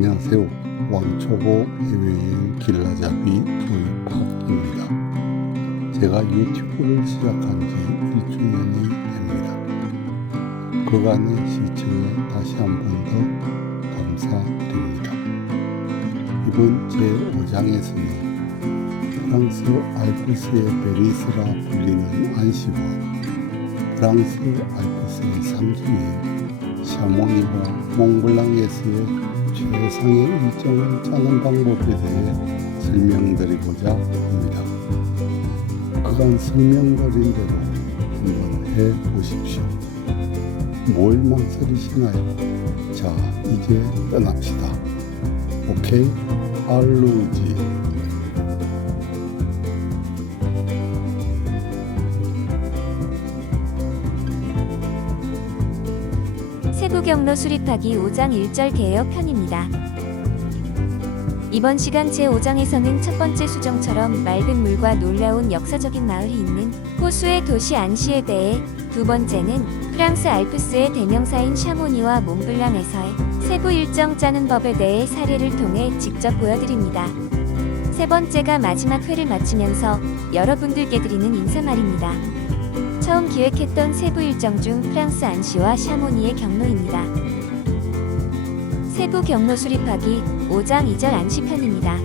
안녕하세요. 왕초보 해외여행 길라잡이 조이팍입니다. 제가 유튜브를 시작한 지 1주년이 됩니다. 그간의 시청에 다시 한 번 더 감사드립니다. 이번 제5장에서는 프랑스 알프스의 베니스라 불리는 안시와 프랑스 알프스의 상수인 샤모니와 몽블랑에서의 최상의 일정을 짜는 방법에 대해 설명드리고자 합니다. 그간 설명드린 대로 한번 해보십시오. 뭘 망설이시나요? 자, 이제 떠납시다. 오케이? 알루지. 세부 경로 수립하기 5장 1절 개요 편입니다. 이번 시간 제5장에서는 첫 번째 수정처럼 맑은 물과 놀라운 역사적인 마을이 있는 호수의 도시 안시에 대해, 두 번째는 프랑스 알프스의 대명사인 샤모니와 몽블랑에서의 세부 일정 짜는 법에 대해 사례를 통해 직접 보여드립니다. 세 번째가 마지막 회를 마치면서 여러분들께 드리는 인사말입니다. 처음 기획했던 세부 일정 중 프랑스 안시와 샤모니의 경로입니다. 세부 경로 수립하기 5장 2절 안시 편입니다.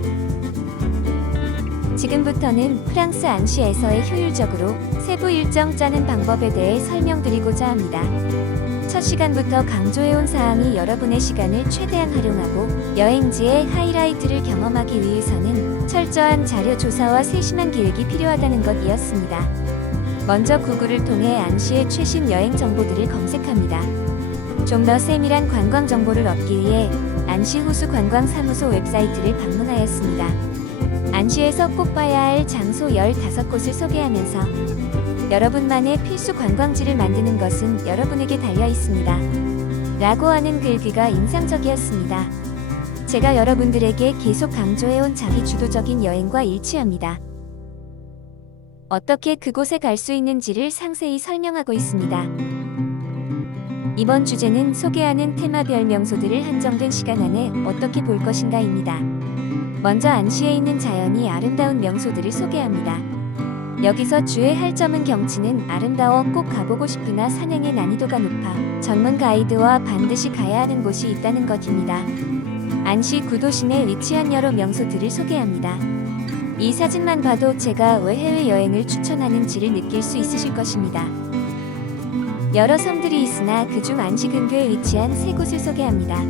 지금부터는 프랑스 안시에서의 효율적으로 세부 일정 짜는 방법에 대해 설명드리고자 합니다. 첫 시간부터 강조해온 사항이 여러분의 시간을 최대한 활용하고 여행지의 하이라이트를 경험하기 위해서는 철저한 자료 조사와 세심한 계획이 필요하다는 것이었습니다. 먼저 구글을 통해 안시의 최신 여행 정보들을 검색합니다. 좀 더 세밀한 관광 정보를 얻기 위해 안시 호수 관광사무소 웹사이트를 방문하였습니다. 안시에서 꼭 봐야 할 장소 15곳을 소개하면서 여러분만의 필수 관광지를 만드는 것은 여러분에게 달려 있습니다. 라고 하는 글귀가 인상적이었습니다. 제가 여러분들에게 계속 강조해온 자기 주도적인 여행과 일치합니다. 어떻게 그곳에 갈 수 있는지를 상세히 설명하고 있습니다. 이번 주제는 소개하는 테마별 명소들을 한정된 시간 안에 어떻게 볼 것인가입니다. 먼저 안시에 있는 자연이 아름다운 명소들을 소개합니다. 여기서 주의할 점은 경치는 아름다워 꼭 가보고 싶으나 산행의 난이도가 높아 전문 가이드와 반드시 가야 하는 곳이 있다는 것입니다. 안시 구도심에 위치한 여러 명소들을 소개합니다. 이 사진만 봐도 제가 왜 해외여행을 추천하는지를 느낄 수 있으실 것입니다. 여러 섬들이 있으나 그중 안시 근교에 위치한 세 곳을 소개합니다.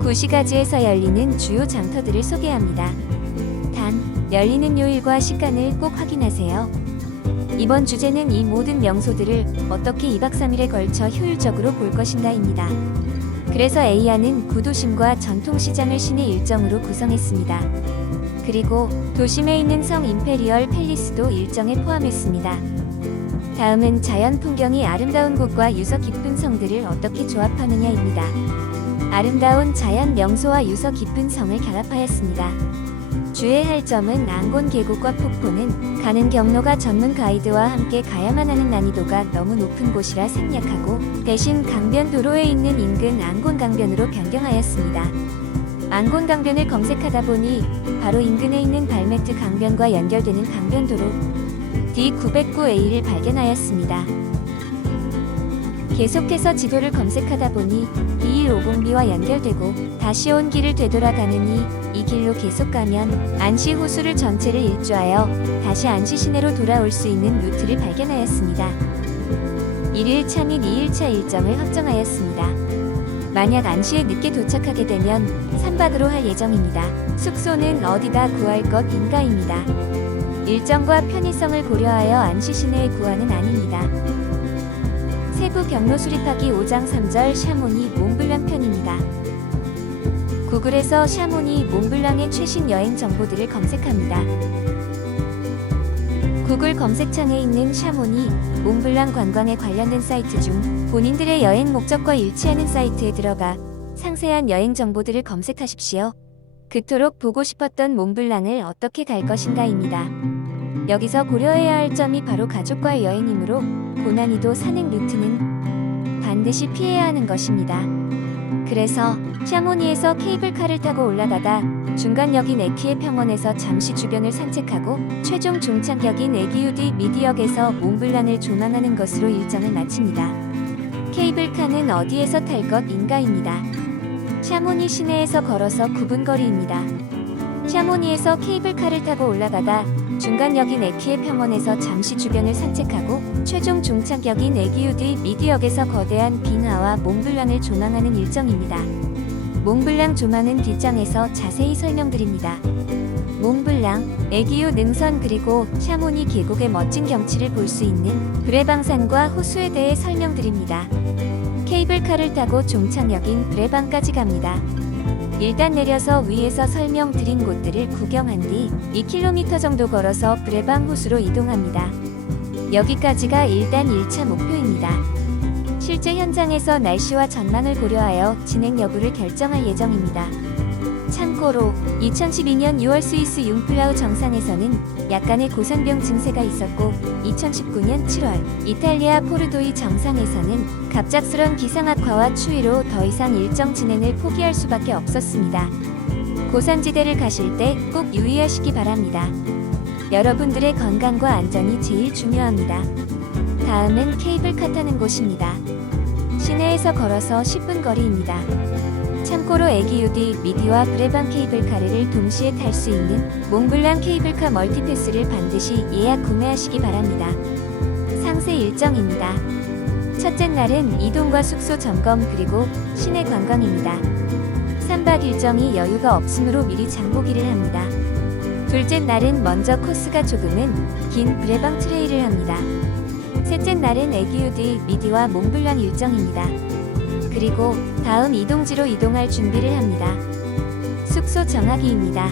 구시가지에서 열리는 주요 장터들을 소개합니다. 단, 열리는 요일과 시간을 꼭 확인하세요. 이번 주제는 이 모든 명소들을 어떻게 2박 3일에 걸쳐 효율적으로 볼 것인가입니다. 그래서 에이아는 구도심과 전통시장을 시내 일정으로 구성했습니다. 그리고 도심에 있는 성 임페리얼 팰리스도 일정에 포함했습니다. 다음은 자연 풍경이 아름다운 곳과 유서 깊은 성들을 어떻게 조합하느냐입니다. 아름다운 자연 명소와 유서 깊은 성을 결합하였습니다. 주의할 점은 앙곤 계곡과 폭포는 가는 경로가 전문 가이드와 함께 가야만 하는 난이도가 너무 높은 곳이라 생략하고 대신 강변 도로에 있는 인근 앙곤 강변으로 변경하였습니다. 앙곤 강변을 검색하다 보니 바로 인근에 있는 발메트 강변과 연결되는 강변도로 D909A를 발견하였습니다. 계속해서 지도를 검색하다 보니 D150B와 연결되고 다시 온 길을 되돌아가느니 이 길로 계속 가면 안시 호수를 전체를 일주하여 다시 안시 시내로 돌아올 수 있는 루트를 발견하였습니다. 1일차 및 2일차 일정을 확정하였습니다. 만약 안시에 늦게 도착하게 되면 3박으로 할 예정입니다. 숙소는 어디다 구할 것인가입니다. 일정과 편의성을 고려하여 안시 시내에 구하는 아닙니다. 세부 경로 수립하기 5장 3절 샤모니 몽블랑 편입니다. 구글에서 샤모니 몽블랑의 최신 여행 정보들을 검색합니다. 구글 검색창에 있는 샤모니 몽블랑 관광에 관련된 사이트 중 본인들의 여행 목적과 일치하는 사이트에 들어가 상세한 여행 정보들을 검색하십시오. 그토록 보고 싶었던 몽블랑을 어떻게 갈 것인가입니다. 여기서 고려해야 할 점이 바로 가족과의 여행이므로 고난이도 산행 루트는 반드시 피해야 하는 것입니다. 그래서 샤모니에서 케이블카를 타고 올라가다 중간역인 에키의 평원에서 잠시 주변을 산책하고 최종 종착역인 에기우디 미디역에서 몽블랑을 조망하는 것으로 일정을 마칩니다. 케이블카는 어디에서 탈 것인가입니다. 샤모니 시내에서 걸어서 9분 거리입니다. 샤모니에서 케이블카를 타고 올라가다 중간역인 에키의 평원에서 잠시 주변을 산책하고 최종 종착역인 에기우디 미디역에서 거대한 빙하와 몽블랑을 조망하는 일정입니다. 몽블랑 조망은 뒷장에서 자세히 설명드립니다. 몽블랑, 에기우 능선 그리고 샤모니 계곡의 멋진 경치를 볼 수 있는 브레방산과 호수에 대해 설명드립니다. 케이블카를 타고 종착역인 브레방까지 갑니다. 일단 내려서 위에서 설명드린 곳들을 구경한 뒤 2km 정도 걸어서 브레방 호수로 이동합니다. 여기까지가 일단 1차 목표입니다. 실제 현장에서 날씨와 전망을 고려하여 진행 여부를 결정할 예정입니다. 참고로 2012년 6월 스위스 융플라우 정상에서는 약간의 고산병 증세가 있었고 2019년 7월 이탈리아 포르도이 정상에서는 갑작스런 기상악화와 추위로 더 이상 일정 진행을 포기할 수밖에 없었습니다. 고산지대를 가실 때 꼭 유의하시기 바랍니다. 여러분들의 건강과 안전이 제일 중요합니다. 다음은 케이블카 타는 곳입니다. 시내에서 걸어서 10분 거리입니다. 참고로 에기우디 미디와 브레방 케이블카를 동시에 탈 수 있는 몽블랑 케이블카 멀티패스를 반드시 예약 구매하시기 바랍니다. 상세 일정입니다. 첫째 날은 이동과 숙소 점검 그리고 시내 관광입니다. 3박 일정이 여유가 없으므로 미리 장보기를 합니다. 둘째 날은 먼저 코스가 조금은 긴 브레방 트레일을 합니다. 셋째 날은 에기우디 미디와 몽블랑 일정입니다. 그리고 다음 이동지로 이동할 준비를 합니다. 숙소 정하기입니다.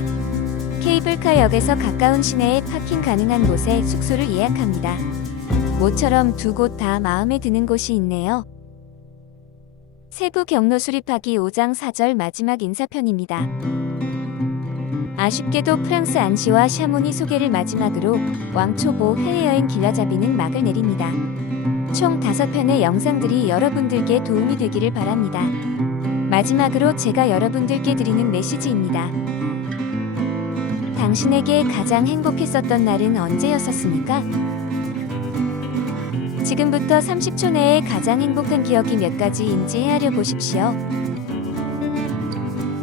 케이블카역에서 가까운 시내에 파킹 가능한 곳에 숙소를 예약합니다. 모처럼 두 곳 다 마음에 드는 곳이 있네요. 세부 경로 수립하기 5장 4절 마지막 인사편입니다. 아쉽게도 프랑스 안시와 샤모니 소개를 마지막으로 왕초보 해외여행 길라잡이는 막을 내립니다. 총 5편의 영상들이 여러분들께 도움이 되기를 바랍니다. 마지막으로 제가 여러분들께 드리는 메시지입니다. 당신에게 가장 행복했었던 날은 언제였었습니까? 지금부터 30초 내에 가장 행복한 기억이 몇 가지인지 헤아려 보십시오.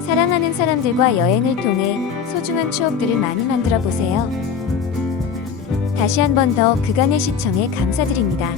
사랑하는 사람들과 여행을 통해 소중한 추억들을 많이 만들어 보세요. 다시 한 번 더 그간의 시청에 감사드립니다.